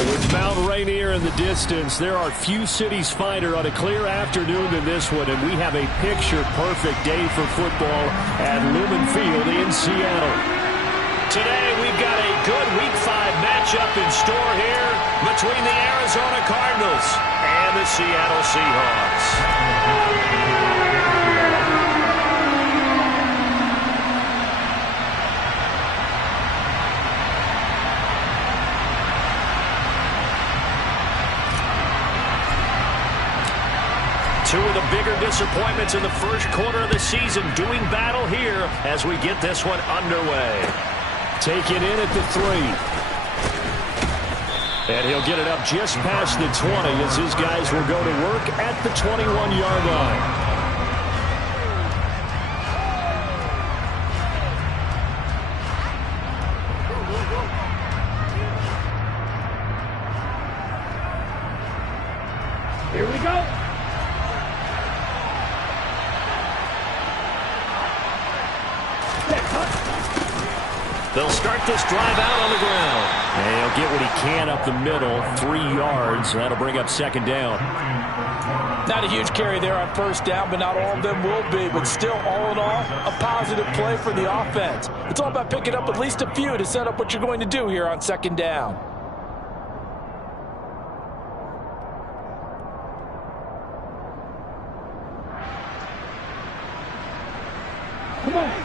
With Mount Rainier in the distance, there are few cities finer on a clear afternoon than this one, and we have a picture-perfect day for football at Lumen Field in Seattle. Today, we've got a good Week 5 matchup in store here between the Arizona Cardinals and the Seattle Seahawks. Two of the bigger disappointments in the first quarter of the season doing battle here as we get this one underway. Take it in at the 3. And he'll get it up just past the 20 as his guys will go to work at the 21-yard line. Here we go. They'll start this drive out on the ground. And he'll get what he can up the middle, 3 yards. That'll bring up second down. Not a huge carry there on first down, but not all of them will be. But still, all in all, a positive play for the offense. It's all about picking up at least a few to set up what you're going to do here on second down.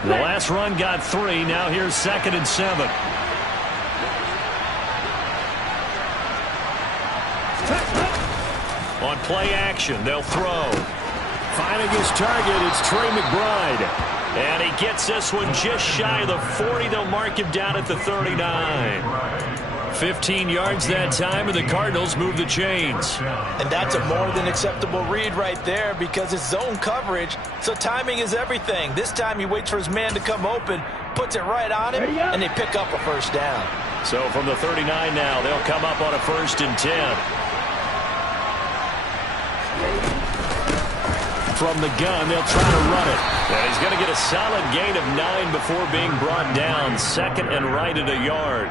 The last run got 3. Now here's 2nd and 7. On play action, they'll throw. Finding his target, it's Trey McBride. And he gets this one just shy of the 40. They'll mark him down at the 39. 15 yards that time, and the Cardinals move the chains. And that's a more than acceptable read right there because it's zone coverage, so timing is everything. This time he waits for his man to come open, puts it right on him, and they pick up a first down. So from the 39 now, they'll come up on a 1st and 10. From the gun, they'll try to run it. And he's going to get a solid gain of 9 before being brought down. 2nd and right at a yard.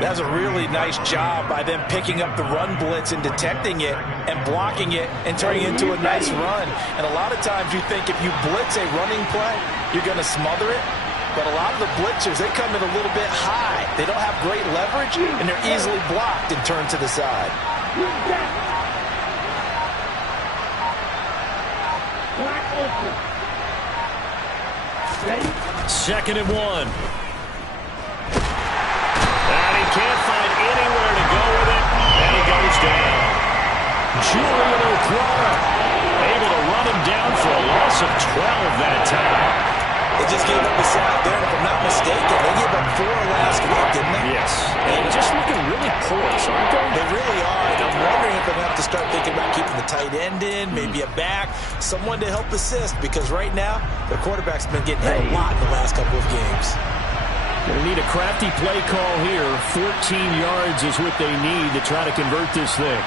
That's a really nice job by them picking up the run blitz and detecting it and blocking it and turning it into a nice run. And a lot of times you think if you blitz a running play, you're going to smother it. But a lot of the blitzers, they come in a little bit high. They don't have great leverage, and they're easily blocked and turned to the side. 2nd and 1. And he can't find anywhere to go with it, and he goes down. Julian O'Quara able to run him down for a loss of 12 that time. They just gave up a sack there, and if I'm not mistaken, they gave up 4 last week, didn't they? Yes, and just looking really porous, aren't they? They really are, and I'm wondering if they're going to have to start thinking about keeping the tight end in, maybe a back, someone to help assist, because right now, their quarterback's been getting hit a lot in the last couple of games. Going to need a crafty play call here. 14 yards is what they need to try to convert this thing.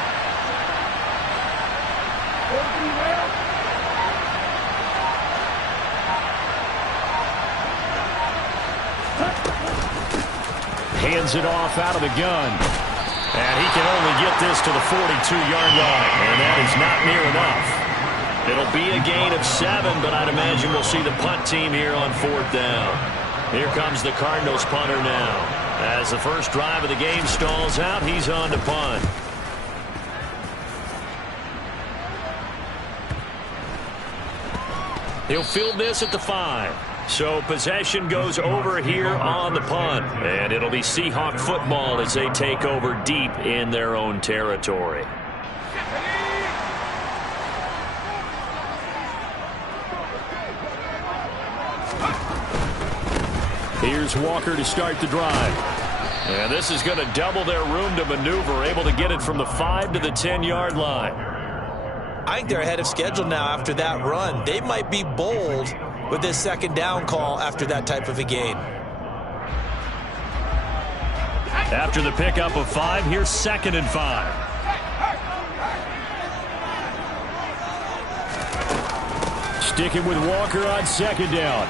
Hands it off out of the gun. And he can only get this to the 42-yard line. And that is not near enough. It'll be a gain of 7, but I'd imagine we'll see the punt team here on 4th down. Here comes the Cardinals punter now. As the first drive of the game stalls out, he's on to punt. He'll field this at the 5. So possession goes over here on the punt. And it'll be Seahawk football as they take over deep in their own territory. Here's Walker to start the drive. And this is going to double their room to maneuver, able to get it from the 5 to the 10-yard line. I think they're ahead of schedule now after that run. They might be bold with this 2nd down call after that type of a game. After the pickup of 5, here's 2nd and 5. Sticking with Walker on 2nd down.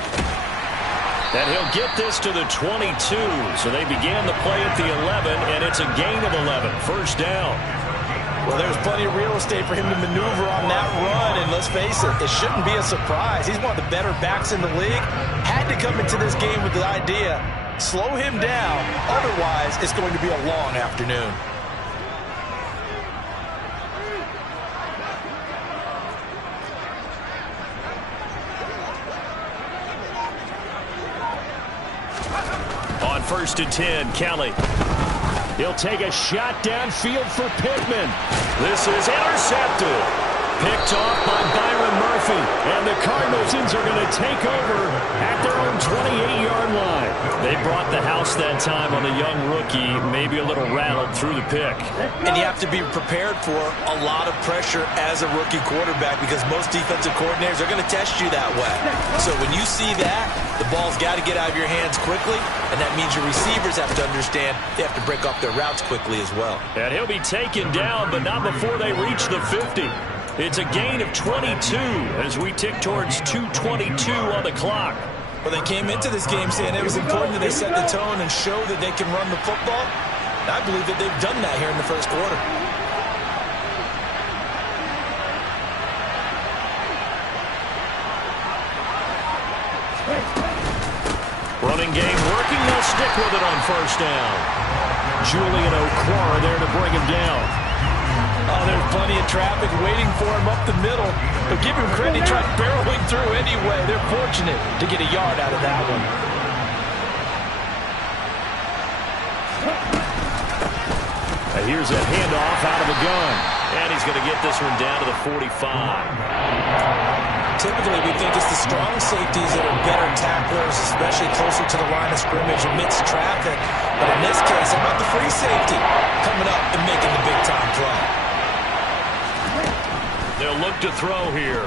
And he'll get this to the 22. So they began the play at the 11, and it's a gain of 11. First down. Well, there's plenty of real estate for him to maneuver on that run, and let's face it, it shouldn't be a surprise. He's one of the better backs in the league. Had to come into this game with the idea, slow him down, otherwise it's going to be a long afternoon. On 1st and 10, Kelly. He'll take a shot downfield for Pittman. This is intercepted. Picked off by Byron Murphy. And the Cardinals are going to take over at their own 28-yard line. They brought the house that time on the young rookie, maybe a little rattled through the pick. And you have to be prepared for a lot of pressure as a rookie quarterback because most defensive coordinators are going to test you that way. So when you see that, the ball's got to get out of your hands quickly, and that means your receivers have to understand they have to break off their routes quickly as well. And he'll be taken down, but not before they reach the 50. It's a gain of 22 as we tick towards 2:22 on the clock. Well, they came into this game saying it was important that they set the tone and show that they can run the football. And I believe that they've done that here in the first quarter. Running game working. They'll stick with it on first down. Julian Okwara there to bring him down. Oh, there's plenty of traffic waiting for him up the middle. But give him credit, he tried barreling through anyway. They're fortunate to get a yard out of that one. Here's a handoff out of the gun. And he's going to get this one down to the 45. Typically, we think it's the strong safeties that are better tacklers, especially closer to the line of scrimmage amidst traffic. But in this case, how about the free safety coming up and making the big-time play? They'll look to throw here.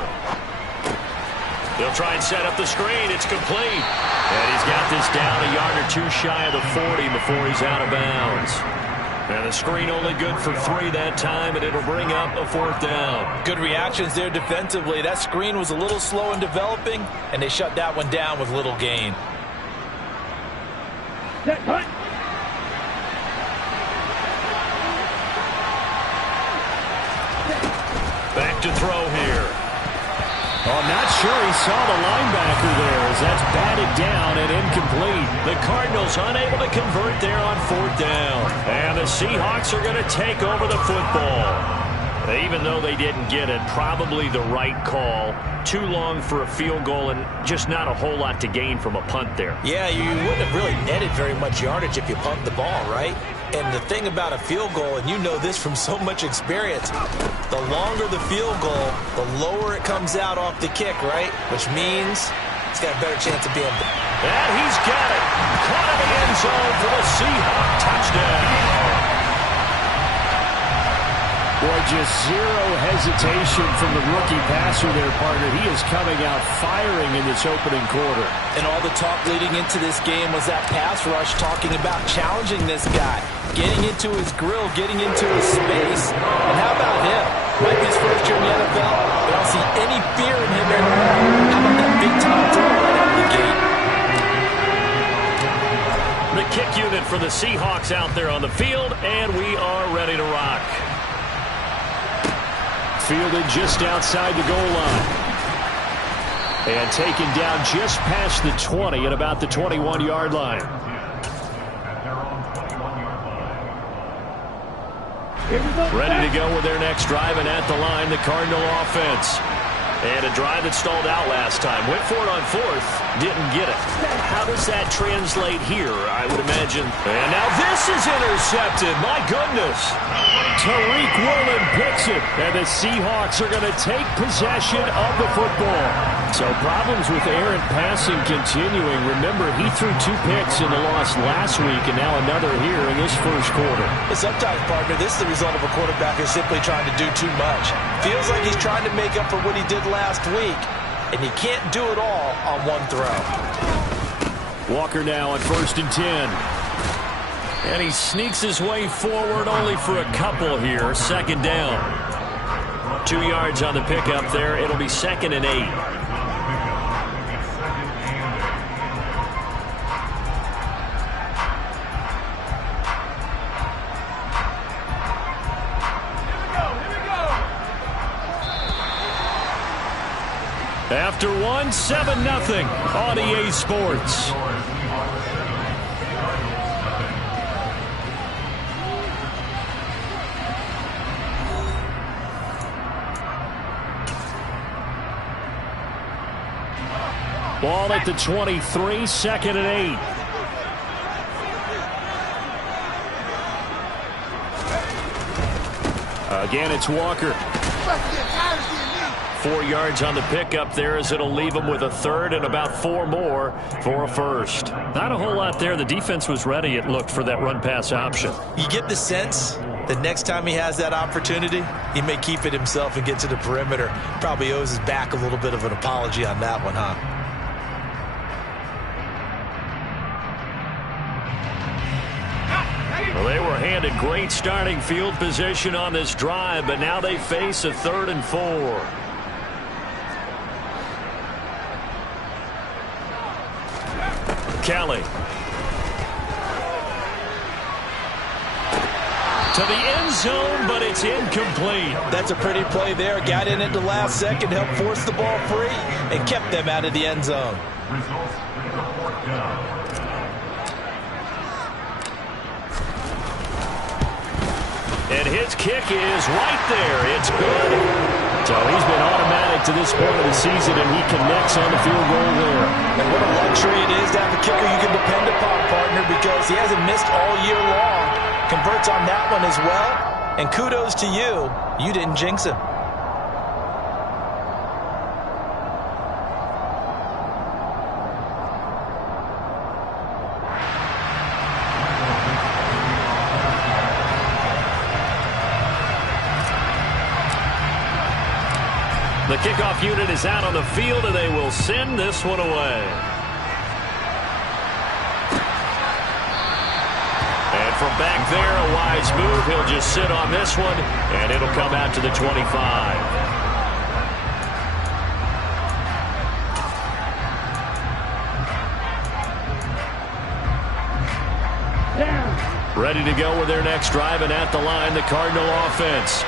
They'll try and set up the screen. It's complete. And he's got this down a yard or two shy of the 40 before he's out of bounds. And the screen only good for 3 that time, and it'll bring up a 4th down. Good reactions there defensively. That screen was a little slow in developing, and they shut that one down with little gain. Back to throw here. Oh, I'm not sure he saw the linebacker there as that's batted down and incomplete. The Cardinals unable to convert there on 4th down. And the Seahawks are going to take over the football. Even though they didn't get it, probably the right call. Too long for a field goal and just not a whole lot to gain from a punt there. Yeah, you wouldn't have really netted very much yardage if you punt the ball, right? And the thing about a field goal, and you know this from so much experience, the longer the field goal, the lower it comes out off the kick, right? Which means it's got a better chance of being. And he's got it. Caught in the end zone for the Seahawks touchdown. Boy, just zero hesitation from the rookie passer there, partner. He is coming out firing in this opening quarter. And all the talk leading into this game was that pass rush talking about challenging this guy, getting into his grill, getting into his space. And how about him? Might be his first year in the NFL, but I don't see any fear in him at all. How about that big-time throw right out of the gate? The kick unit for the Seahawks out there on the field, and we are ready to rock. Fielded just outside the goal line. And taken down just past the 20 at about the 21-yard line. Ready to go with their next drive, and at the line, the Cardinal offense. And a drive that stalled out last time. Went for it on 4th. Didn't get it. How does that translate here, I would imagine? And now this is intercepted. My goodness. Tariq Woolen picks it. And the Seahawks are going to take possession of the football. So problems with errant passing continuing. Remember, he threw 2 picks in the loss last week, and now another here in this first quarter. Sometimes, partner, this is the result of a quarterback who's simply trying to do too much. Feels like he's trying to make up for what he did last week, and he can't do it all on one throw. Walker now on 1st and 10. And he sneaks his way forward only for a couple here. 2nd down. 2 yards on the pickup there. It'll be 2nd and 8. After one, 7-0 on EA Sports. Ball at the 23, 2nd and 8. Again, it's Walker. 4 yards on the pickup there as it'll leave him with a third and about 4 more for a first. Not a whole lot there. The defense was ready, it looked, for that run-pass option. You get the sense that next time he has that opportunity, he may keep it himself and get to the perimeter. Probably owes his back a little bit of an apology on that one, huh? Well, they were handed great starting field position on this drive, but now they face a 3rd and 4. Kelly. To the end zone, but it's incomplete. That's a pretty play there. Got in at the last second, helped force the ball free, and kept them out of the end zone. And his kick is right there. It's good. So he's been automatic to this point of the season, and he connects on the field goal there. And what a luxury it is to have a kicker you can depend upon, partner, because he hasn't missed all year long. Converts on that one as well. And kudos to you. You didn't jinx him. The kickoff unit is out on the field, and they will send this one away. And from back there, a wise move. He'll just sit on this one, and it'll come out to the 25. Ready to go with their next drive, and at the line, the Cardinal offense.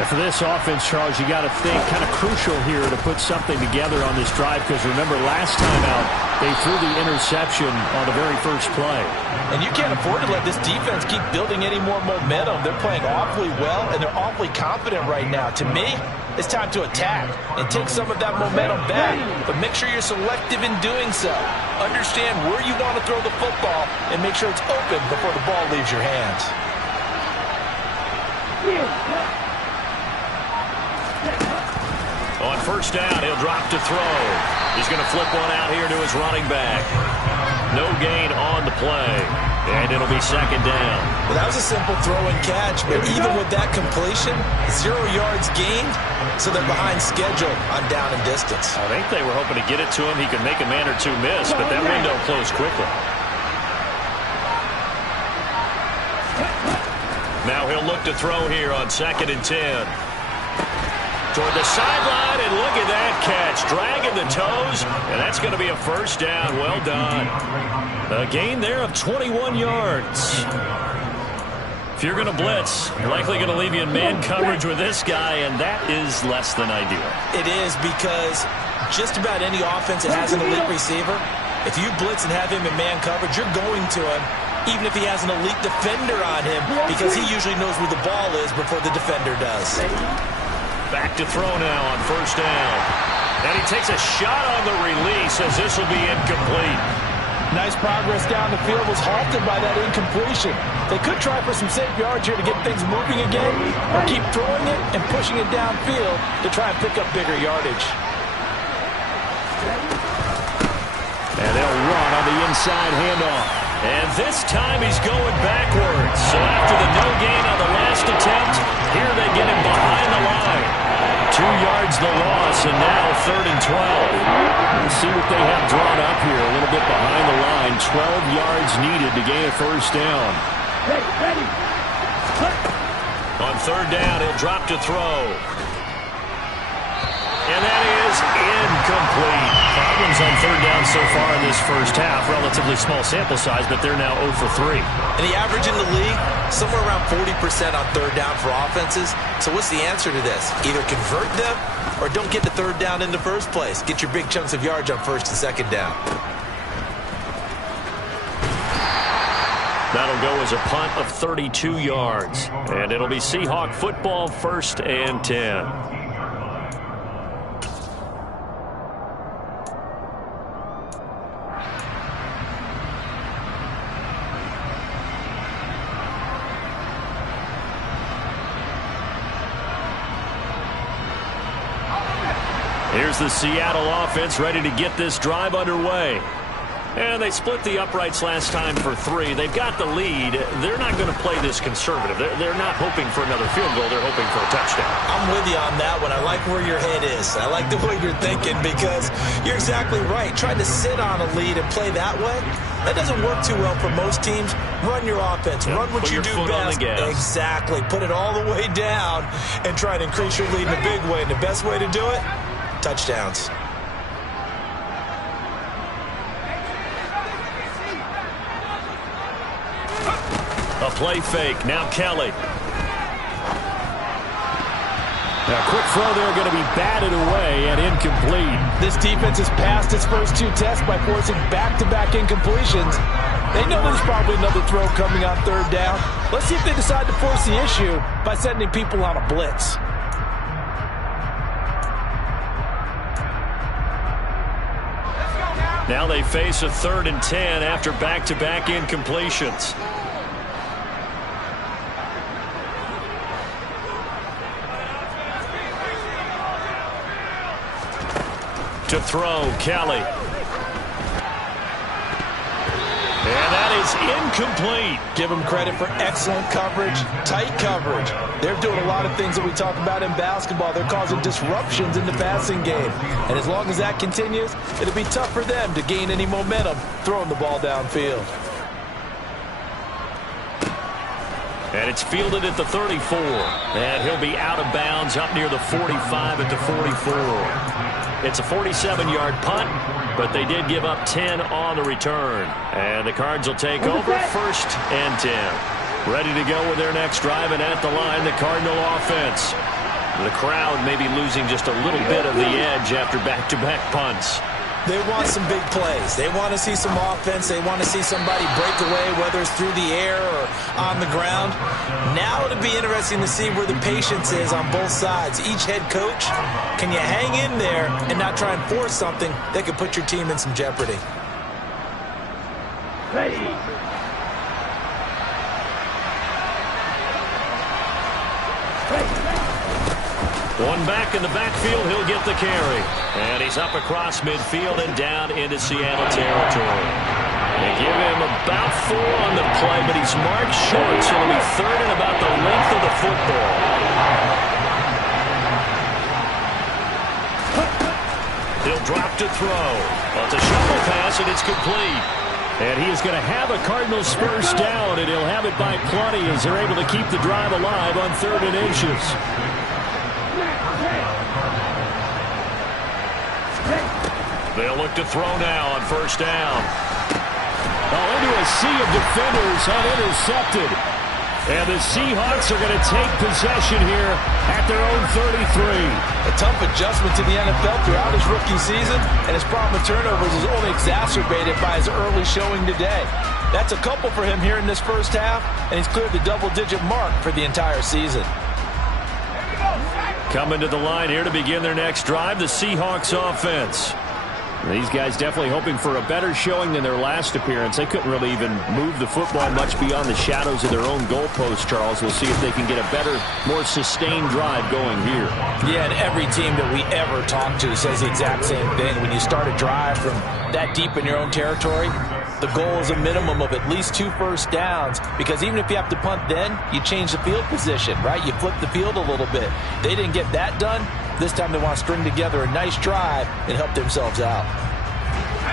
And for this offense, Charles, you got to think kind of crucial here to put something together on this drive, because remember last time out they threw the interception on the very first play. And you can't afford to let this defense keep building any more momentum. They're playing awfully well, and they're awfully confident right now. To me, it's time to attack and take some of that momentum back, but make sure you're selective in doing so. Understand where you want to throw the football and make sure it's open before the ball leaves your hands. On first down, he'll drop to throw. He's going to flip one out here to his running back. No gain on the play, and it'll be 2nd down. Well, that was a simple throw and catch, but even with that completion, 0 yards gained, so they're behind schedule on down and distance. I think they were hoping to get it to him. He could make a man or two miss, but that window closed quickly. Now he'll look to throw here on 2nd and 10. Toward the sideline, and look at that catch. Dragging the toes, and that's going to be a first down. Well done. A gain there of 21 yards. If you're going to blitz, you're likely going to leave you in man coverage with this guy, and that is less than ideal. It is, because just about any offense that has an elite receiver, if you blitz and have him in man coverage, you're going to him, even if he has an elite defender on him, because he usually knows where the ball is before the defender does. Back to throw now on first down. And he takes a shot on the release as this will be incomplete. Nice progress down the field, was halted by that incompletion. They could try for some safe yards here to get things moving again, or keep throwing it and pushing it downfield to try and pick up bigger yardage. And they'll run on the inside handoff. And this time he's going backwards. So after the no gain on the last attempt, here they get him behind the line. 2 yards the loss, and now 3rd and 12. Let's see what they have drawn up here. A little bit behind the line. 12 yards needed to gain a first down. Ready. On 3rd down, he'll drop to throw. And that is incomplete. Problems on third down so far in this first half. Relatively small sample size, but they're now 0 for 3. And the average in the league, somewhere around 40% on third down for offenses. So what's the answer to this? Either convert them or don't get the third down in the first place. Get your big chunks of yards on first and second down. That'll go as a punt of 32 yards. And it'll be Seahawk football, 1st and 10. Here's the Seattle offense ready to get this drive underway. And they split the uprights last time for 3. They've got the lead. They're not going to play this conservative. They're not hoping for another field goal. They're hoping for a touchdown. I'm with you on that one. I like where your head is. I like the way you're thinking because you're exactly right. Trying to sit on a lead and play that way, that doesn't work too well for most teams. Run your offense. Run what you do best. Exactly. Put it all the way down and try to increase your lead in a big way. And the best way to do it, touchdowns. A play fake. Now Kelly. Now, quick throw there, going to be batted away and incomplete. This defense has passed its first 2 tests by forcing back-to-back incompletions. They know there's probably another throw coming on third down. Let's see if they decide to force the issue by sending people on a blitz. Now they face a 3rd and 10 after back-to-back incompletions. To throw, Kelly. And that is incomplete. Give them credit for excellent coverage, tight coverage. They're doing a lot of things that we talk about in basketball. They're causing disruptions in the passing game. And as long as that continues, it'll be tough for them to gain any momentum throwing the ball downfield. And it's fielded at the 34. And he'll be out of bounds up near the 45 at the 44. It's a 47-yard punt, but they did give up 10 on the return. And the Cards will take over 1st and 10. Ready to go with their next drive, and at the line, the Cardinal offense. The crowd may be losing just a little bit of the edge after back-to-back punts. They want some big plays. They want to see some offense. They want to see somebody break away, whether it's through the air or on the ground. Now it'll be interesting to see where the patience is on both sides. Each head coach, can you hang in there and not try and force something that could put your team in some jeopardy? Ready. One back in the backfield, he'll get the carry. And he's up across midfield and down into Seattle territory. They give him about 4 on the play, but he's marked short, so it'll be 3rd and about the length of the football. He'll drop to throw. Well, it's a shovel pass, and it's complete. And he is going to have a Cardinals first down, and he'll have it by plenty as they're able to keep the drive alive on 3rd and inches. They'll look to throw now on 1st down. Oh, into a sea of defenders and intercepted. And the Seahawks are going to take possession here at their own 33. A tough adjustment to the NFL throughout his rookie season, and his problem with turnovers is only exacerbated by his early showing today. That's a couple for him here in this first half, and he's cleared the double-digit mark for the entire season. Coming to the line here to begin their next drive, the Seahawks offense. These guys definitely hoping for a better showing than their last appearance. They couldn't really even move the football much beyond the shadows of their own goalpost, Charles. We'll see if they can get a better, more sustained drive going here. Yeah, and every team that we ever talk to says the exact same thing. When you start a drive from that deep in your own territory, the goal is a minimum of at least 2 first downs, because even if you have to punt then, you change the field position, right? You flip the field a little bit. They didn't get that done. This time they want to string together a nice drive and help themselves out.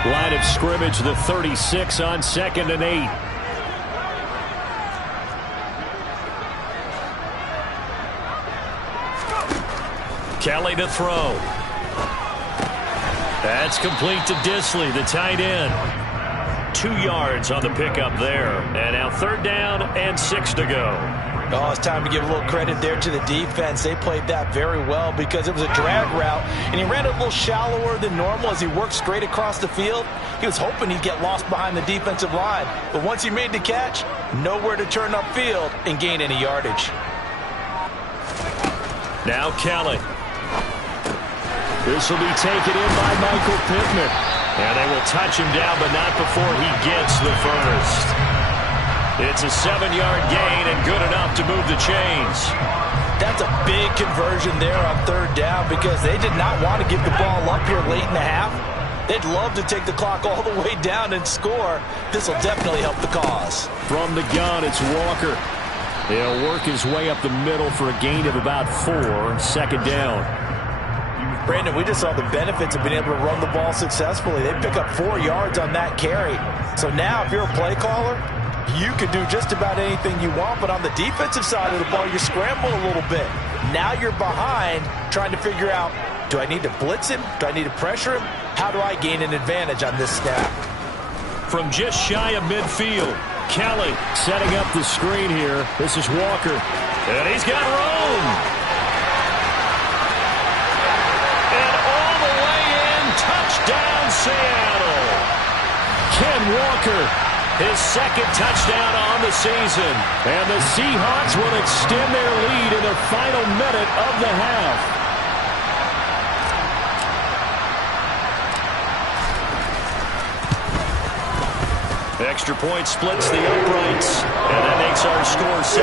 Line of scrimmage, the 36 on 2nd and 8. Kelly to throw. That's complete to Disley, the tight end. 2 yards on the pickup there. And now 3rd down and 6 to go. Oh, it's time to give a little credit there to the defense. They played that very well because it was a drag route, and he ran it a little shallower than normal as he worked straight across the field. He was hoping he'd get lost behind the defensive line, but once he made the catch, nowhere to turn upfield and gain any yardage. Now Kelly. This will be taken in by Michael Pittman. And they will touch him down, but not before he gets the first. It's a 7-yard gain and good enough to move the chains. That's a big conversion there on 3rd down because they did not want to give the ball up here late in the half. They'd love to take the clock all the way down and score. This will definitely help the cause. From the gun, it's Walker. He'll work his way up the middle for a gain of about 4. 2nd down. Brandon, we just saw the benefits of being able to run the ball successfully. They pick up 4 yards on that carry. So now if you're a play caller, you can do just about anything you want. But on the defensive side of the ball, you scramble a little bit. Now you're behind trying to figure out, do I need to blitz him? Do I need to pressure him? How do I gain an advantage on this snap? From just shy of midfield, Kelly setting up the screen here. This is Walker. And he's got room. And all the way in, touchdown Seattle. Ken Walker, his 2nd touchdown on the season. And the Seahawks will extend their lead in the final minute of the half. Extra point splits the uprights, and that makes our score 17-0.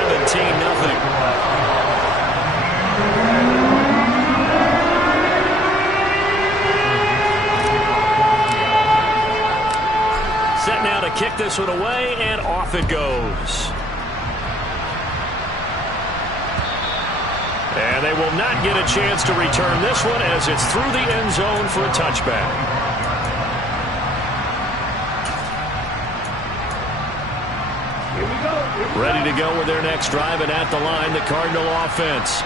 Set now to kick this one away, and off it goes. And they will not get a chance to return this one as it's through the end zone for a touchback. Ready to go with their next drive, and at the line, the Cardinal offense.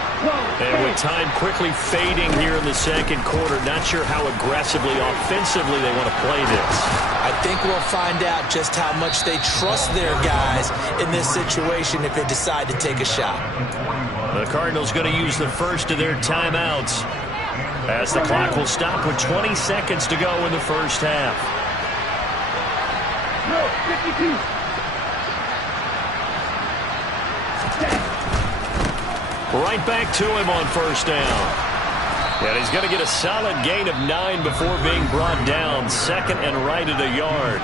And with time quickly fading here in the 2nd quarter, not sure how aggressively, offensively they want to play this. I think we'll find out just how much they trust their guys in this situation if they decide to take a shot. The Cardinals going to use the first of their timeouts as the clock will stop with 20 seconds to go in the first half. Right back to him on 1st down. And he's going to get a solid gain of 9 before being brought down. 2nd and right at a yard.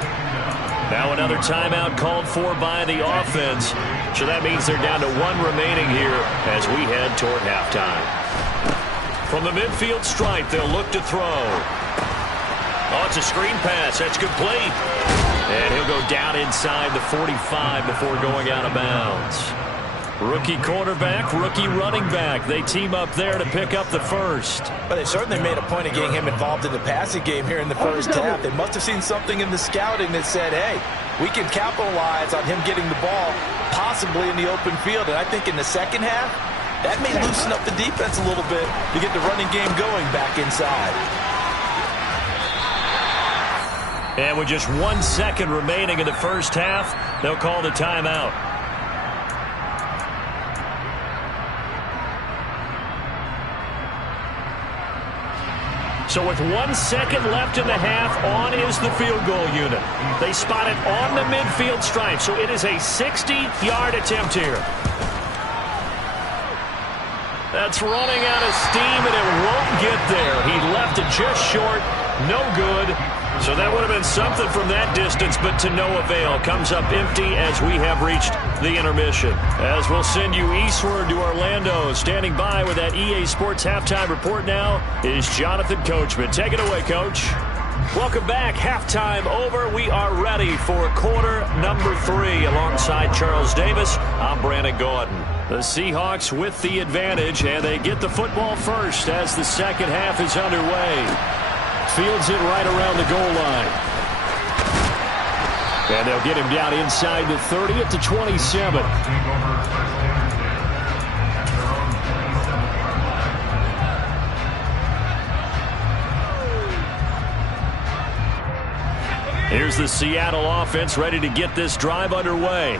Now another timeout called for by the offense. So that means they're down to 1 remaining here as we head toward halftime. From the midfield stripe, they'll look to throw. Oh, it's a screen pass. That's complete. And he'll go down inside the 45 before going out of bounds. Rookie quarterback, rookie running back. They team up there to pick up the first. But they certainly made a point of getting him involved in the passing game here in the first half. They must have seen something in the scouting that said, hey, we can capitalize on him getting the ball possibly in the open field. And I think in the 2nd half, that may loosen up the defense a little bit to get the running game going back inside. And with just 1 second remaining in the first half, they'll call the timeout. So with 1 second left in the half, on is the field goal unit. They spot it on the midfield stripe, so it is a 60-yard attempt here. That's running out of steam, and it won't get there. He left it just short, no good. So that would have been something from that distance, but to no avail. Comes up empty as we have reached the intermission. As we'll send you eastward to Orlando. Standing by with that EA Sports halftime report now is Jonathan Coachman. Take it away, Coach. Welcome back. Halftime over. We are ready for quarter number 3. Alongside Charles Davis, I'm Brandon Gordon. The Seahawks with the advantage, and they get the football first as the second half is underway. Fields it right around the goal line. And they'll get him down inside the 30 at the 27. Here's the Seattle offense ready to get this drive underway.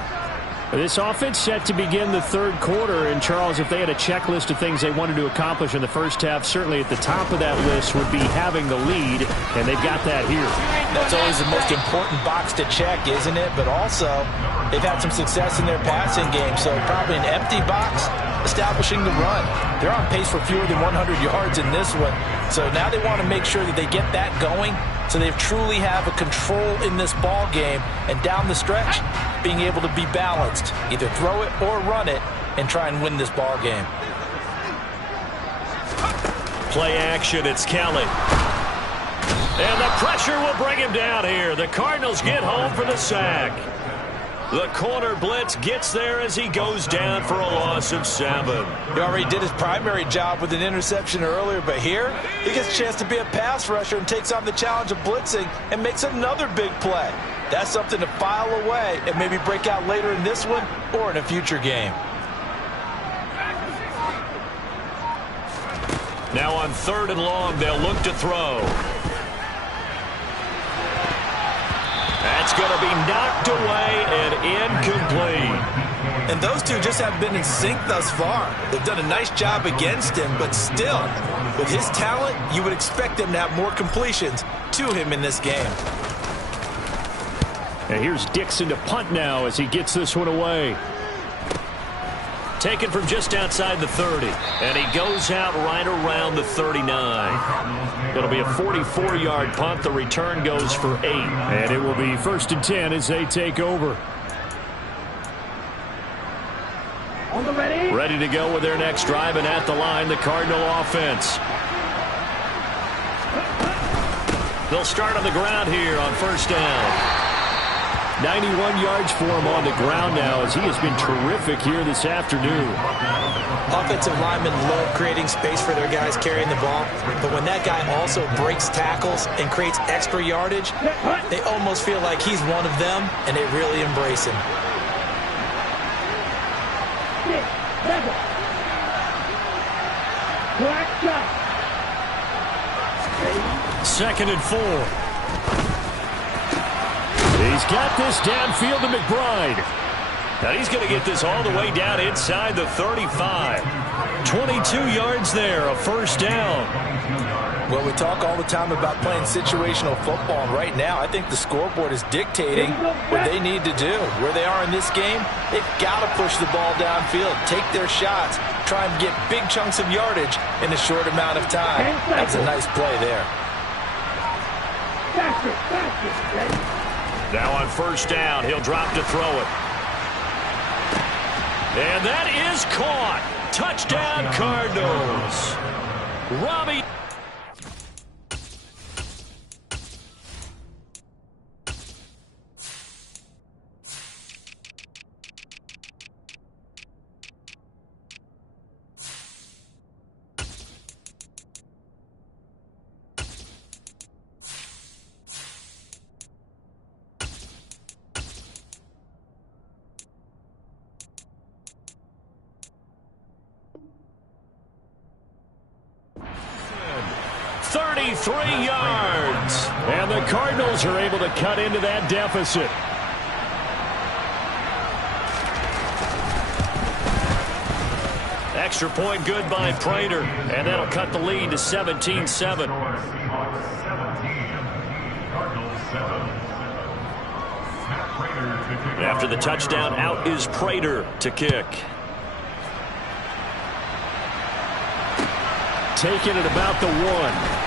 This offense set to begin the third quarter. And, Charles, if they had a checklist of things they wanted to accomplish in the first half, certainly at the top of that list would be having the lead, and they've got that here. That's always the most important box to check, isn't it? But also, they've had some success in their passing game, so probably an empty box establishing the run. They're on pace for fewer than 100 yards in this one, so now they want to make sure that they get that going so they truly have a control in this ball game, and down the stretch, being able to be balanced, either throw it or run it, and try and win this ball game. Play action, it's Kelly. And the pressure will bring him down here. The Cardinals get home for the sack. The corner blitz gets there as he goes down for a loss of 7. He already did his primary job with an interception earlier, but here he gets a chance to be a pass rusher and takes on the challenge of blitzing and makes another big play. That's something to file away and maybe break out later in this one or in a future game. Now on 3rd and long, they'll look to throw. That's going to be knocked away and incomplete. And those two just haven't been in sync thus far. They've done a nice job against him, but still, with his talent, you would expect them to have more completions to him in this game. And here's Dixon to punt now as he gets this one away. Taken from just outside the 30. And he goes out right around the 39. It'll be a 44-yard punt. The return goes for 8. And it will be 1st and 10 as they take over. Ready to go with their next drive, and at the line, the Cardinal offense. They'll start on the ground here on 1st down. 91 yards for him on the ground now as he has been terrific here this afternoon. Offensive linemen love creating space for their guys carrying the ball, but when that guy also breaks tackles and creates extra yardage, they almost feel like he's one of them, and they really embrace him. 2nd and 4. He's got this downfield to McBride. Now he's going to get this all the way down inside the 35. 22 yards there, a 1st down. Well, we talk all the time about playing situational football, and right now I think the scoreboard is dictating what they need to do. Where they are in this game, they've got to push the ball downfield, take their shots, try and get big chunks of yardage in a short amount of time. That's a nice play there. Now on 1st down, he'll drop to throw it. And that is caught. Touchdown, Cardinals. Robbie. Yards. And the Cardinals are able to cut into that deficit. Extra point good by Prater. And that'll cut the lead to 17-7. After the touchdown, out is Prater to kick. Taken at about the 1.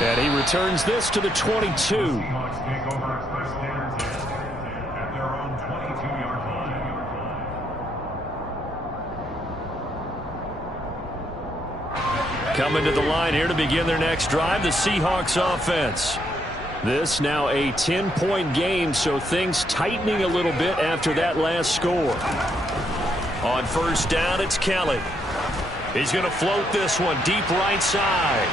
And he returns this to the 22. Coming to the line here to begin their next drive, the Seahawks offense. This now a 10-point game, so things tightening a little bit after that last score. On 1st down, it's Kelly. He's going to float this one deep right side.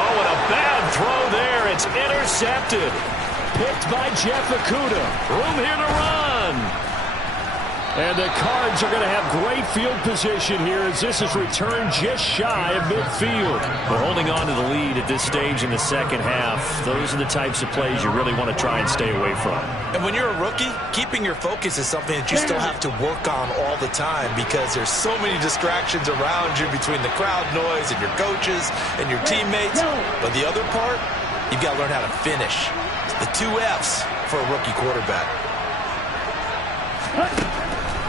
Oh, and a bad throw there. It's intercepted. Picked by Jeff Okudah. Room here to run. And the Cards are going to have great field position here as this is returned just shy of midfield. We're holding on to the lead at this stage in the second half. Those are the types of plays you really want to try and stay away from. And when you're a rookie, keeping your focus is something that you still have to work on all the time because there's so many distractions around you between the crowd noise and your coaches and your teammates. But the other part, you've got to learn how to finish. It's the 2 F's for a rookie quarterback.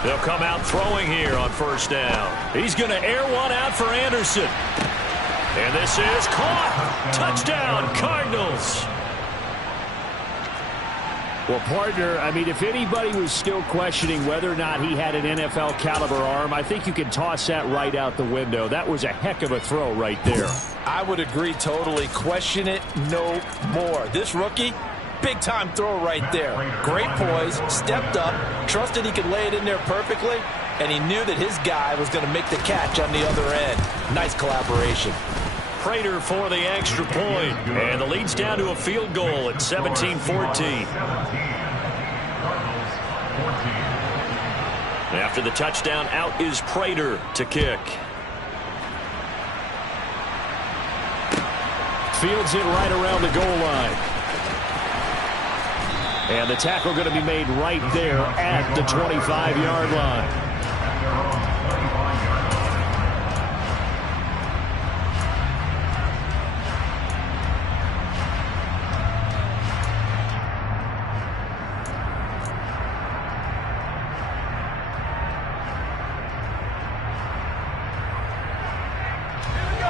They'll come out throwing here on first down. He's going to air one out for Anderson. And this is caught. Touchdown, Cardinals. Well, partner, I mean, if anybody was still questioning whether or not he had an NFL caliber arm, I think you can toss that right out the window. That was a heck of a throw right there. I would agree totally. Question it no more. This rookie, big-time throw right there. Great poise, stepped up, trusted he could lay it in there perfectly, and he knew that his guy was going to make the catch on the other end. Nice collaboration. Prater for the extra point, and the lead's down to a field goal at 17-14. After the touchdown, out is Prater to kick. Fields it right around the goal line. And the tackle going to be made right there at the 25-yard line.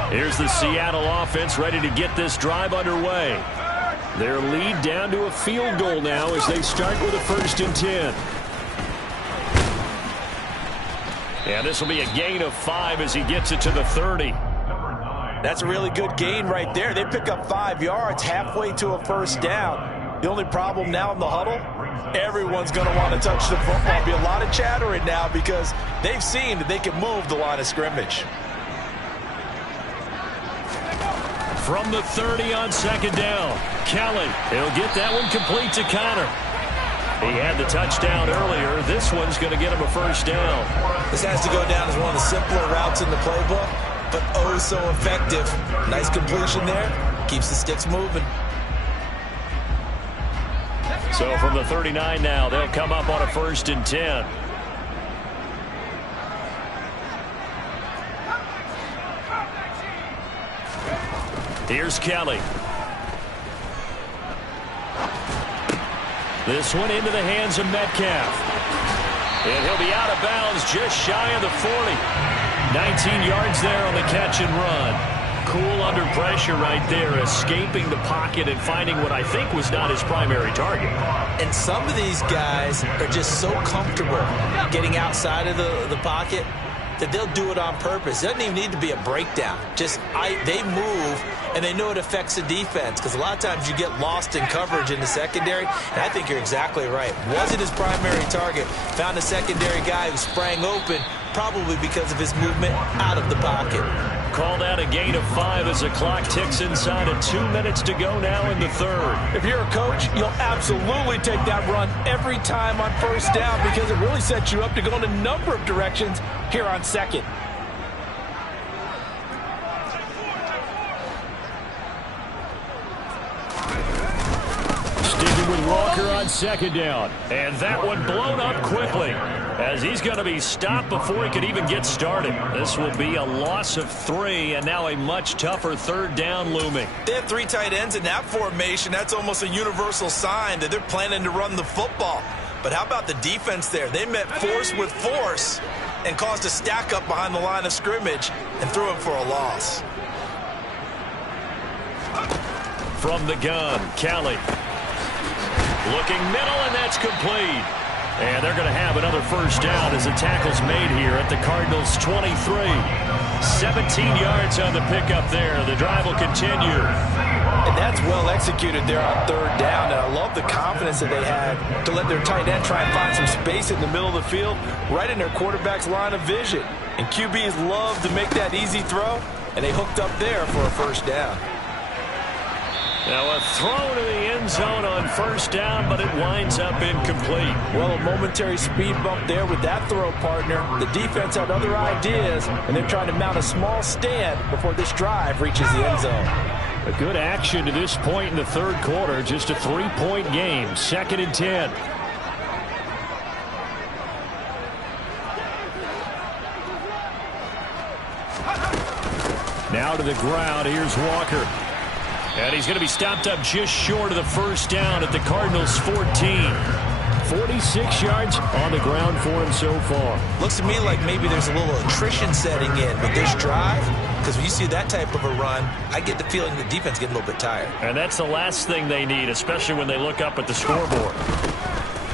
Here's the Seattle offense ready to get this drive underway. Their lead down to a field goal now as they start with a 1st and 10. And this will be a gain of 5 as he gets it to the 30. That's a really good gain right there. They pick up 5 yards halfway to a 1st down. The only problem now in the huddle, everyone's going to want to touch the football. There'll be a lot of chattering now because they've seen that they can move the line of scrimmage. From the 30 on 2nd down, Kelly, he'll get that one complete to Connor. He had the touchdown earlier. This one's going to get him a 1st down. This has to go down as one of the simpler routes in the playbook, but oh so effective. Nice completion there. Keeps the sticks moving. So from the 39 now, they'll come up on a 1st and 10. Here's Kelly. This one into the hands of Metcalf. And he'll be out of bounds just shy of the 40. 19 yards there on the catch and run. Cool under pressure right there, escaping the pocket and finding what I think was not his primary target. And some of these guys are just so comfortable getting outside of the pocket that they'll do it on purpose. It doesn't even need to be a breakdown. Just they move, and they know it affects the defense because a lot of times you get lost in coverage in the secondary, and I think you're exactly right. Wasn't his primary target. Found a secondary guy who sprang open, probably because of his movement out of the pocket. Called out a gain of 5 as the clock ticks inside of 2 minutes to go now in the 3rd. If you're a coach, you'll absolutely take that run every time on 1st down because it really sets you up to go in a number of directions here on 2nd. Sticking with Walker on 2nd down. And that one blown up quickly as he's going to be stopped before he could even get started. This will be a loss of 3 and now a much tougher 3rd down looming. They have 3 tight ends in that formation. That's almost a universal sign that they're planning to run the football. But how about the defense there? They met force with force and caused a stack up behind the line of scrimmage and threw him for a loss. From the gun, Kelly. Looking middle, and that's complete. And they're going to have another 1st down as the tackle's made here at the Cardinals' 23. 17 yards on the pickup there. The drive will continue. And that's well executed there on 3rd down. And I love the confidence that they had to let their tight end try and find some space in the middle of the field, right in their quarterback's line of vision. And QBs love to make that easy throw, and they hooked up there for a 1st down. Now a throw to the end zone on first down, but it winds up incomplete. Well, a momentary speed bump there with that throw, partner. The defense had other ideas, and they're trying to mount a small stand before this drive reaches the end zone. A good action to this point in the third quarter. Just a 3-point game. 2nd and 10. Now to the ground. Here's Walker. And he's going to be stopped up just short of the first down at the Cardinals' 14. 46 yards on the ground for him so far. Looks to me like maybe there's a little attrition setting in with this drive, because when you see that type of a run, I get the feeling the defense getting a little bit tired. And that's the last thing they need, especially when they look up at the scoreboard.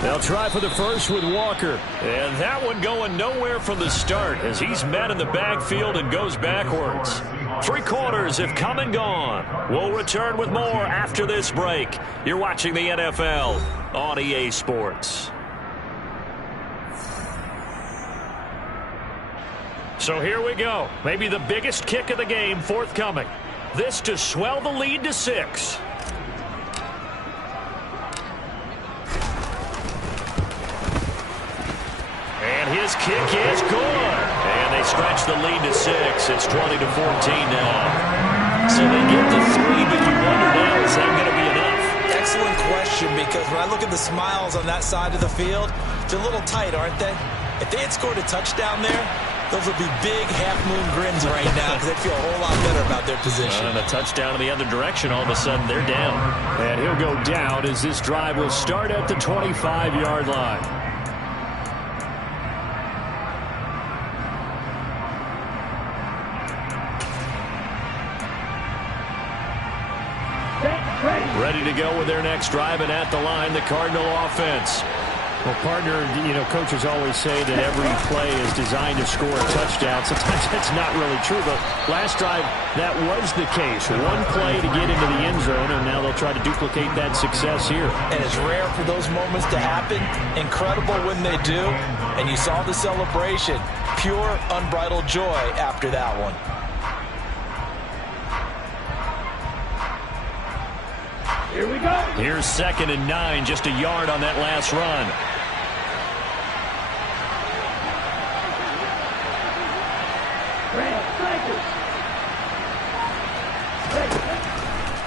They'll try for the first with Walker. And that one going nowhere from the start as he's met in the backfield and goes backwards. 3 quarters have come and gone. We'll return with more after this break. You're watching the NFL on EA Sports. So here we go. Maybe the biggest kick of the game forthcoming. This to swell the lead to 6. And his kick is good. And they stretch the lead to 6. It's 20-14 now. So they get to 3, but you wonder now, is that going to be enough? Excellent question, because when I look at the smiles on that side of the field, they're a little tight, aren't they? If they had scored a touchdown there, those would be big half-moon grins right now because they'd feel a whole lot better about their position. And a touchdown in the other direction, all of a sudden they're down. And he'll go down as this drive will start at the 25-yard line. Ready to go with their next drive, and at the line, the Cardinal offense. Well, partner, coaches always say that every play is designed to score a touchdown. Sometimes that's not really true, but last drive, that was the case. One play to get into the end zone, and now they'll try to duplicate that success here. And it's rare for those moments to happen. Incredible when they do. And you saw the celebration. Pure, unbridled joy after that one. Here we go. Here's 2nd and 9, just a yard on that last run.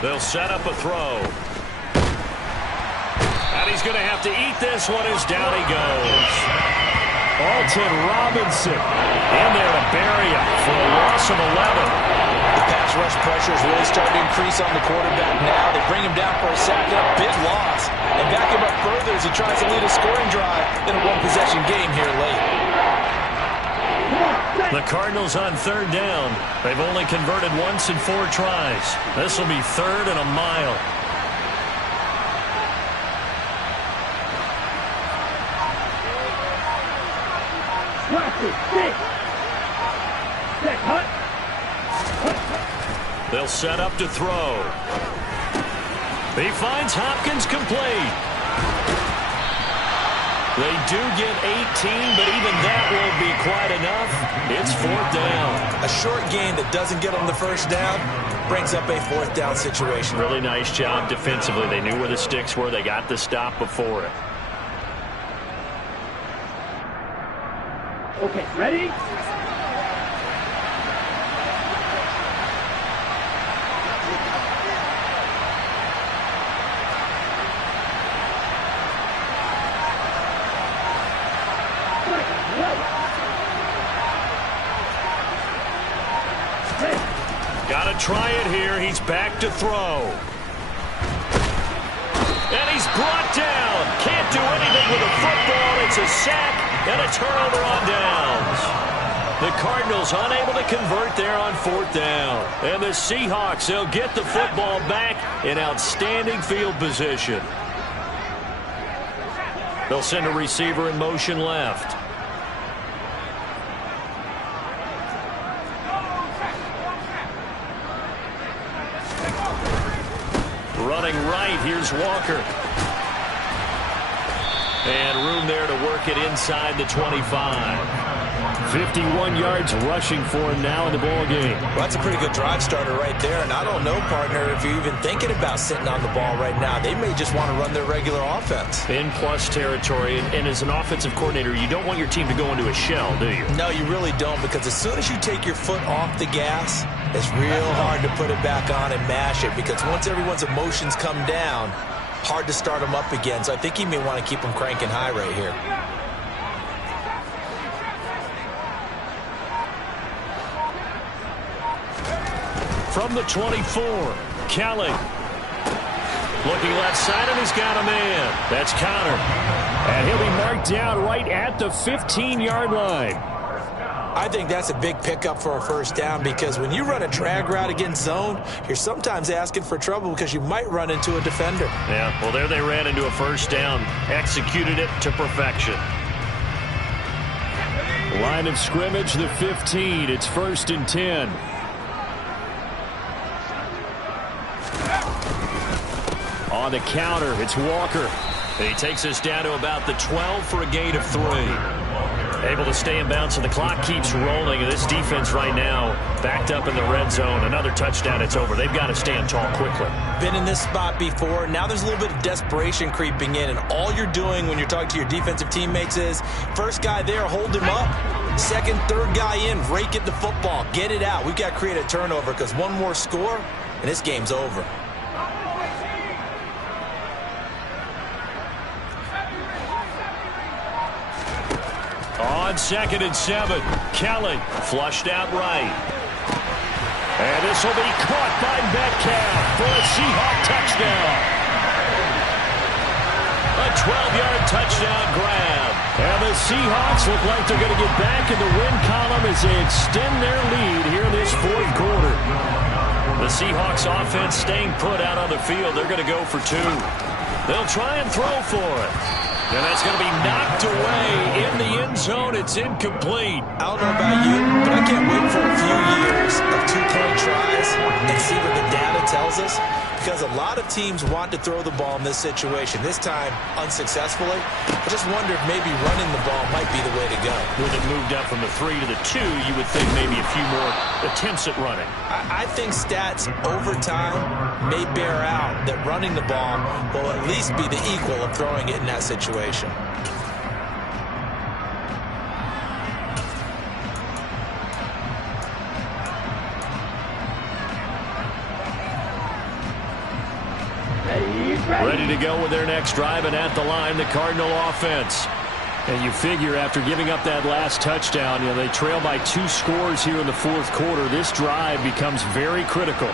They'll set up a throw. And he's going to have to eat this one as down he goes. Alton Robinson in there to bury him for a loss of 11. The pass rush pressure is really starting to increase on the quarterback now. They bring him down for a sack and a big loss. And back him up further as he tries to lead a scoring drive in a one-possession game here late. The Cardinals on 3rd down. They've only converted once in 4 tries. This will be 3rd and a mile. They'll set up to throw. He finds Hopkins complete. They do get 18, but even that won't be quite enough. It's 4th down. A short gain that doesn't get them the first down brings up a 4th down situation. Really nice job defensively. They knew where the sticks were. They got the stop before it. Okay, ready? Got to try it here. He's back to throw. And he's brought down. Can't do anything with a football. It's a sack and a turnover on downs. The Cardinals unable to convert there on 4th down. And the Seahawks, they'll get the football back in outstanding field position. They'll send a receiver in motion left. Running right, here's Walker. And room there to work it inside the 25. 51 yards rushing for him now in the ball game. Well, that's a pretty good drive starter right there. And I don't know, partner, if you're even thinking about sitting on the ball right now. They may just want to run their regular offense. In plus territory, and as an offensive coordinator, you don't want your team to go into a shell, do you? No, you really don't, because as soon as you take your foot off the gas, it's real hard to put it back on and mash it, because once everyone's emotions come down, hard to start them up again. So I think he may want to keep them cranking high right here. From the 24, Kelly. Looking left side, and he's got a man. That's Connor. And he'll be marked down right at the 15-yard line. I think that's a big pickup for a first down, because when you run a drag route against zone, you're sometimes asking for trouble because you might run into a defender. Yeah, well, there they ran into a first down. Executed it to perfection. Line of scrimmage, the 15. It's 1st and 10. On the counter, it's Walker. He takes us down to about the 12 for a gain of 3. Able to stay in bounds, and the clock keeps rolling. And this defense right now backed up in the red zone. Another touchdown, it's over. They've got to stand tall quickly. Been in this spot before. Now there's a little bit of desperation creeping in, and all you're doing when you're talking to your defensive teammates is, first guy there, hold him up. Second, third guy in, rake it the football. Get it out. We've got to create a turnover, because one more score, and this game's over. On 2nd and 7, Kelly flushed out right. And this will be caught by Metcalf for a Seahawks touchdown. A 12-yard touchdown grab. And the Seahawks look like they're going to get back in the win column as they extend their lead here in this 4th quarter. The Seahawks offense staying put out on the field. They're going to go for 2. They'll try and throw for it. And that's going to be knocked away in the end zone. It's incomplete. I don't know about you, but I can't wait for a few years of 2-point tries and see what the data tells us, because a lot of teams want to throw the ball in this situation. This time, unsuccessfully. I just wonder if maybe running the ball might be the way to go. With it moved up from the 3 to the 2, you would think maybe a few more attempts at running. I think stats over time may bear out that running the ball will at least be the equal of throwing it in that situation. Ready to go with their next drive, and at the line, the Cardinal offense. And you figure after giving up that last touchdown, they trail by 2 scores here in the 4th quarter. This drive becomes very critical.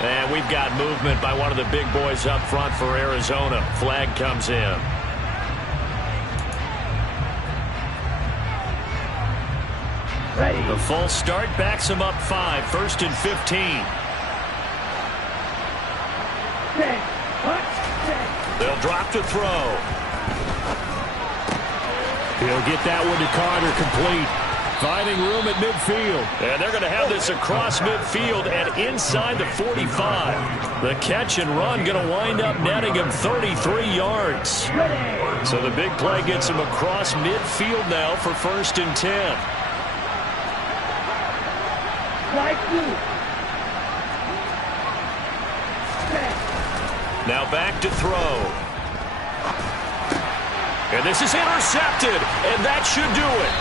And we've got movement by one of the big boys up front for Arizona. Flag comes in. The false start backs him up 5. 1st and 15. They'll drop to throw. He'll get that one to Carter, complete. Finding room at midfield. And they're going to have this across midfield and inside the 45. The catch and run going to wind up netting him 33 yards. So the big play gets him across midfield now for 1st and 10. Now back to throw. And this is intercepted, and that should do it.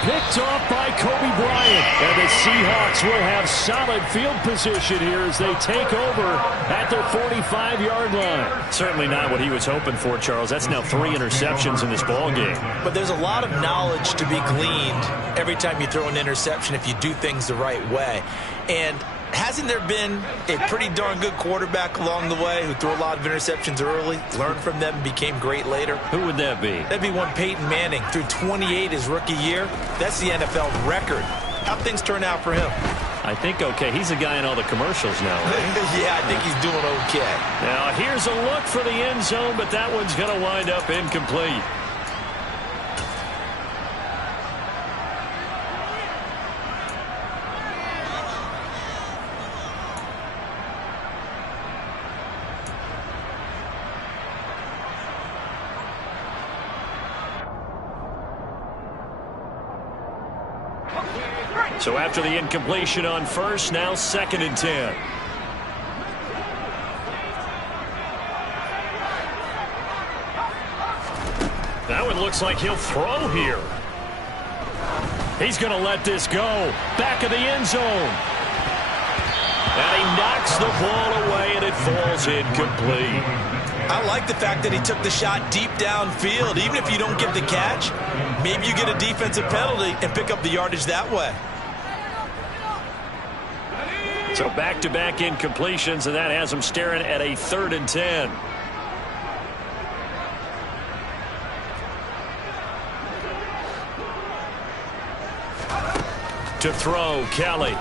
Picked off by Kobe Bryant. And the Seahawks will have solid field position here as they take over at their 45-yard line. Certainly not what he was hoping for, Charles. That's now 3 interceptions in this ball game. But there's a lot of knowledge to be gleaned every time you throw an interception if you do things the right way. And hasn't there been a pretty darn good quarterback along the way who threw a lot of interceptions early, learned from them, and became great later? Who would that be? That'd be one Peyton Manning. Threw 28 his rookie year. That's the NFL record. How'd things turn out for him? I think okay. He's a guy in all the commercials now, right? Yeah, I think he's doing okay. Now here's a look for the end zone, but that one's going to wind up incomplete. So after the incompletion on first, now 2nd and 10. That one looks like he'll throw here. He's going to let this go. Back of the end zone. And he knocks the ball away, and it falls incomplete. I like the fact that he took the shot deep downfield. Even if you don't get the catch, maybe you get a defensive penalty and pick up the yardage that way. So back-to-back incompletions, and that has him staring at a 3rd and 10. To throw, Kelly.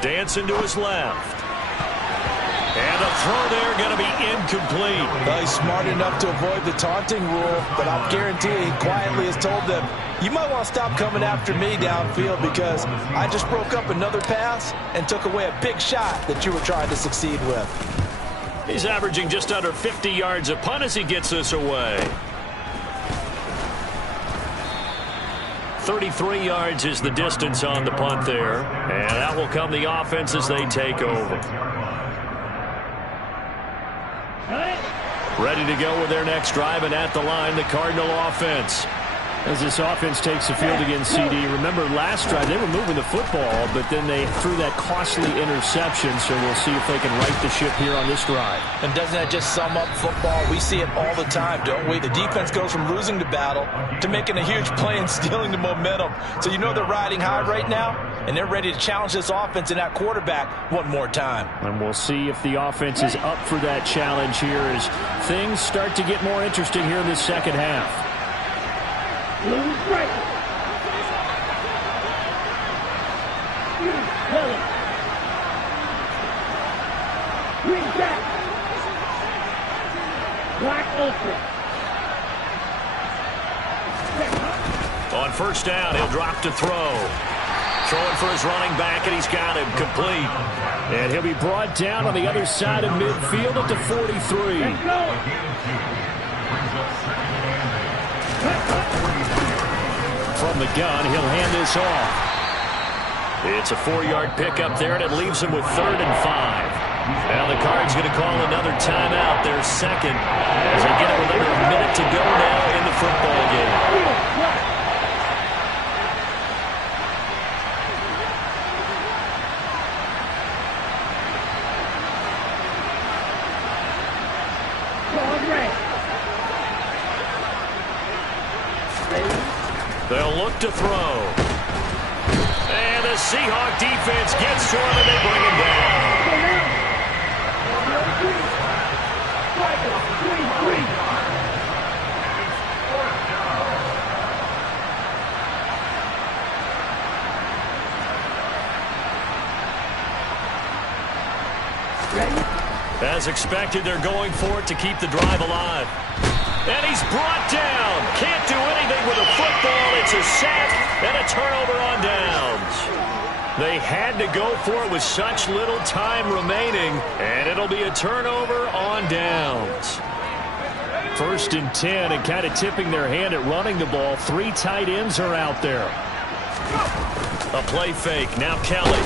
Dancing to his left. And the throw there going to be incomplete. Well, he's smart enough to avoid the taunting rule, but I'll guarantee you he quietly has told them, you might want to stop coming after me downfield because I just broke up another pass and took away a big shot that you were trying to succeed with. He's averaging just under 50 yards a punt as he gets this away. 33 yards is the distance on the punt there. And that will come the offense as they take over. Ready to go with their next drive, and at the line, the Cardinal offense. As this offense takes the field against CD, remember last drive they were moving the football, but then they threw that costly interception, so we'll see if they can right the ship here on this drive. And doesn't that just sum up football? We see it all the time, don't we? The defense goes from losing the battle to making a huge play and stealing the momentum. So you know they're riding high right now, and they're ready to challenge this offense and that quarterback one more time. And we'll see if the offense is up for that challenge here as things start to get more interesting here in this second half. Right. Green back. Black open. On first down, he'll drop to throw. Throwing for his running back, and he's got him complete. And he'll be brought down on the other side of midfield at the 43. From the gun, he'll hand this off. It's a 4-yard pickup there, and it leaves him with 3rd and 5. Now the Cards going to call another timeout, their second, as they get it with under a minute to go now in the football game. They'll look to throw. And the Seahawks defense gets to him, and they bring him down. As expected, they're going for it to keep the drive alive. And he's brought down. Can't do anything with a football. It's a sack and a turnover on downs. They had to go for it with such little time remaining, and it'll be a turnover on downs. 1st and 10, and kind of tipping their hand at running the ball. 3 tight ends are out there. A play fake. Now Kelly.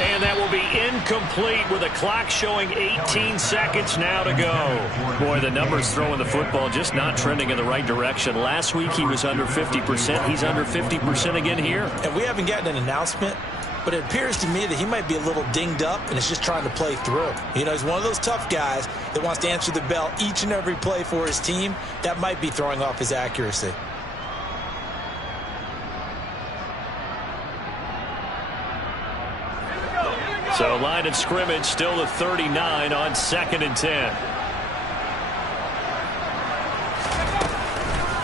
And that will be incomplete with the clock showing 18 seconds now to go. Boy, the numbers throwing the football just not trending in the right direction. Last week he was under 50%. He's under 50% again here. And we haven't gotten an announcement, but it appears to me that he might be a little dinged up and is just trying to play through. You know, he's one of those tough guys that wants to answer the bell each and every play for his team. That might be throwing off his accuracy. So line of scrimmage still the 39 on 2nd and 10.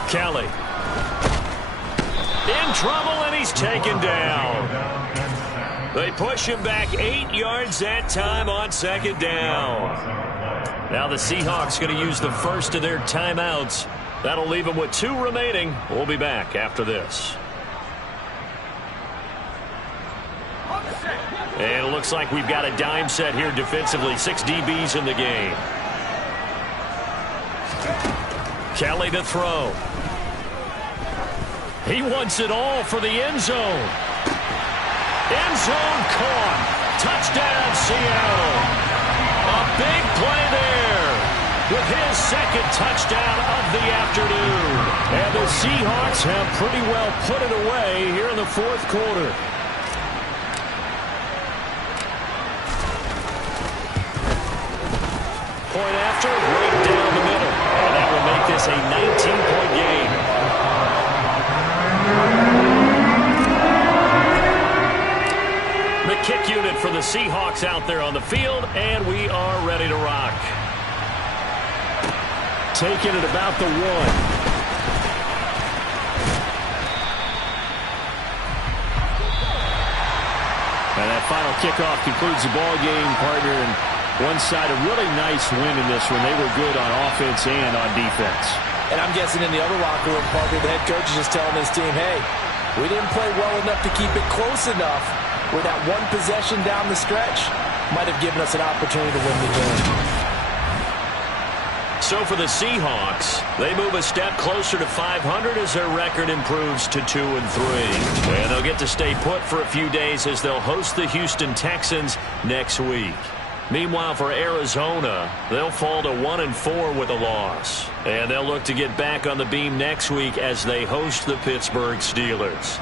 Kelly. In trouble, and he's taken down. They push him back 8 yards that time on 2nd down. Now the Seahawks going to use the first of their timeouts. That'll leave them with 2 remaining. We'll be back after this. And it looks like we've got a dime set here defensively. 6 DBs in the game. Kelly to throw. He wants it all for the end zone. End zone caught. Touchdown, Seattle. A big play there with his second touchdown of the afternoon. And the Seahawks have pretty well put it away here in the fourth quarter. Point after, right down the middle. And that will make this a 19-point game. The kick unit for the Seahawks out there on the field, and we are ready to rock. Taking it about the 1. And that final kickoff concludes the ball game, partner. And one side, a really nice win in this one. They were good on offense and on defense. And I'm guessing in the other locker room, partner, the head coach is just telling his team, hey, we didn't play well enough to keep it close enough where that one possession down the stretch might have given us an opportunity to win the game. So for the Seahawks, they move a step closer to 500 as their record improves to 2-3. And they'll get to stay put for a few days as they'll host the Houston Texans next week. Meanwhile, for Arizona, they'll fall to 1-4 with a loss. And they'll look to get back on the beam next week as they host the Pittsburgh Steelers.